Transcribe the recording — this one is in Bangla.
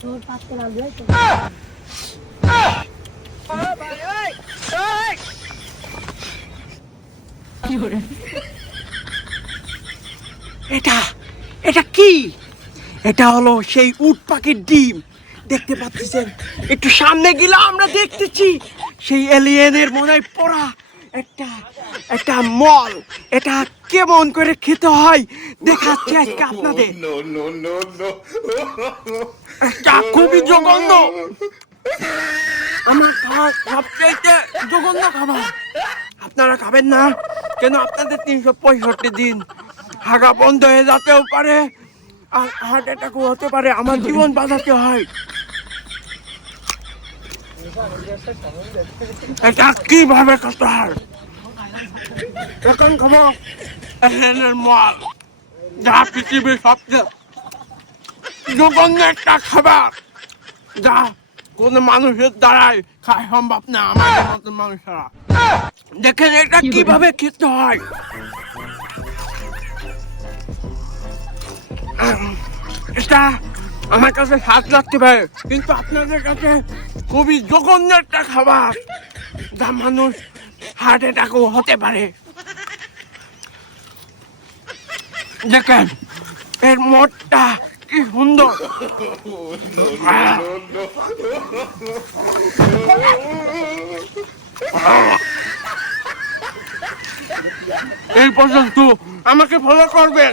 তোর পাতে লাগবে তো কি করে এটা এটা কি? এটা হলো সেই উট পাখির ডিম। দেখতে পাচ্ছেন, একটু সামনে গেলে আমরা দেখতেছি সেই এলিয়েনের মনে হয় পড়া একটা একটা মল। এটা কেমন করে খেতে হয় দেখাচ্ছি আজকে আপনাদের। এটা খুবই জঘন্য, আমার খাওয়া সবচেয়ে জঘন্য খাবার। আপনারা খাবেন না কেন? আপনাদের 365 দিন হাগা বন্ধ হয়ে যেতেও পারে, আর হার্ট অ্যাটাকও হতে পারে। আমার জীবন বাঁচাতে হয়। এটা কিভাবে খেতে হয়? এখন খাবো এলিয়েনের মল, যা পৃথিবীর সবচেয়ে জঘন্য একটা খাবার, যা কোনো মানুষের দ্বারাই খাওয়া সম্ভব না, আমাদের মতো মানুষেরা। দেখেন এটা কিভাবে খেতে হয়। এটা আমার কাছে স্বাদ লাগতে পারে, কিন্তু আপনাদের কাছে খুবই জঘন্য একটা খাবার, যা মানুষ হার্ট অ্যাটাকও হতে পারে। দেখেন এর মোটটা কি সুন্দর। এই পর্যন্ত আমাকে ফলো করবেন।